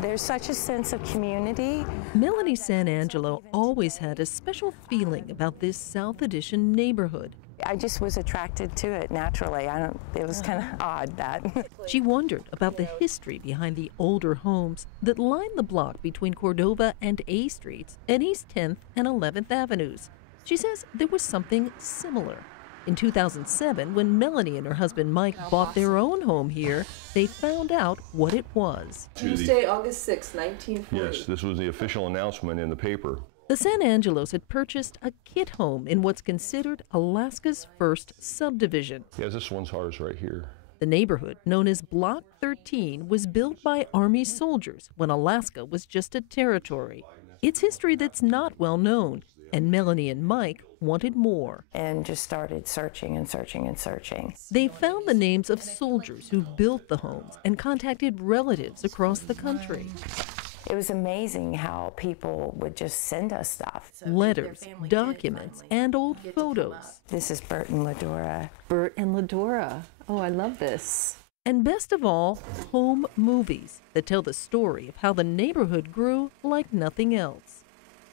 There's such a sense of community. Melanie San Angelo always had a special feeling about this South Addition neighborhood. I just was attracted to it naturally. It was kind of odd that. She wondered about the history behind the older homes that line the block between Cordova and A Streets and East 10th and 11th Avenues. She says there was something similar. In 2007, when Melanie and her husband Mike bought their own home here, they found out what it was. Tuesday, August 6, 1940. Yes, this was the official announcement in the paper. The San Angelos had purchased a kit home in what's considered Alaska's first subdivision. Yes, this one's ours right here. The neighborhood, known as Block 13, was built by Army soldiers when Alaska was just a territory. It's history that's not well known, and Melanie and Mike wanted more. And just started searching and searching and searching. They found the names of soldiers who built the homes and contacted relatives across the country. It was amazing how people would just send us stuff. Letters, documents, and old photos. This is Bert and Ladora. Bert and Ladora. Oh, I love this. And best of all, home movies that tell the story of how the neighborhood grew like nothing else.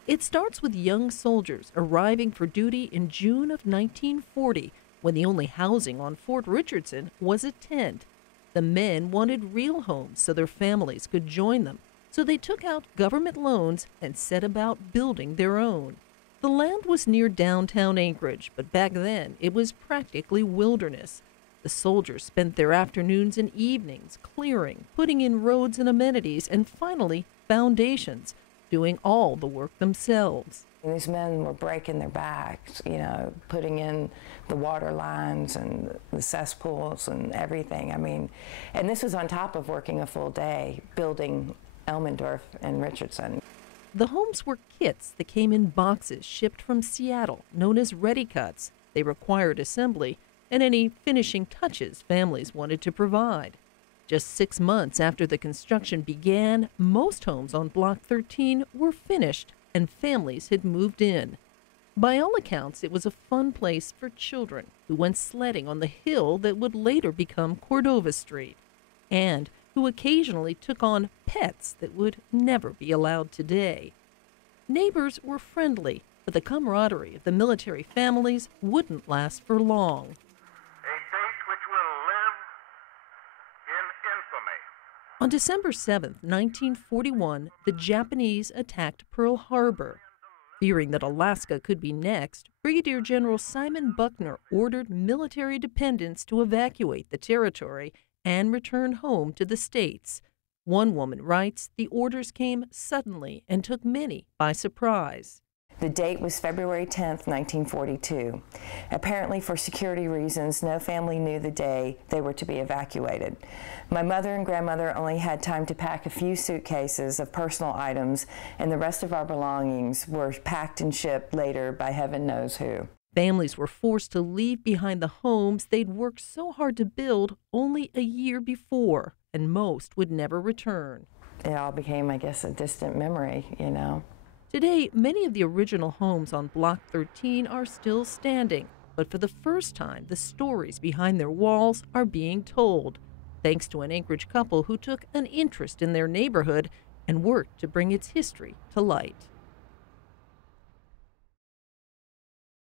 It starts with young soldiers arriving for duty in June of 1940, when the only housing on Fort Richardson was a tent. The men wanted real homes so their families could join them. So they took out government loans and set about building their own. The land was near downtown Anchorage, but back then it was practically wilderness. The soldiers spent their afternoons and evenings clearing, putting in roads and amenities, and finally foundations, doing all the work themselves. These men were breaking their backs, putting in the water lines and the cesspools and everything. And this was on top of working a full day building Elmendorf and Richardson. The homes were kits that came in boxes shipped from Seattle, known as ready cuts. They required assembly and any finishing touches families wanted to provide. Just 6 months after the construction began, most homes on Block 13 were finished and families had moved in. By all accounts, it was a fun place for children who went sledding on the hill that would later become Cordova Street, and who occasionally took on pets that would never be allowed today. Neighbors were friendly, but the camaraderie of the military families wouldn't last for long. A date which will live in infamy. On December 7, 1941, the Japanese attacked Pearl Harbor. Fearing that Alaska could be next, Brigadier General Simon Buckner ordered military dependents to evacuate the territory and return home to the States. One woman writes, the orders came suddenly and took many by surprise. The date was February 10th, 1942. Apparently, for security reasons, no family knew the day they were to be evacuated. My mother and grandmother only had time to pack a few suitcases of personal items, and the rest of our belongings were packed and shipped later by heaven knows who. Families were forced to leave behind the homes they'd worked so hard to build only a year before, and most would never return. It all became, I guess, a distant memory, Today, many of the original homes on Block 13 are still standing, but for the first time, the stories behind their walls are being told, thanks to an Anchorage couple who took an interest in their neighborhood and worked to bring its history to light.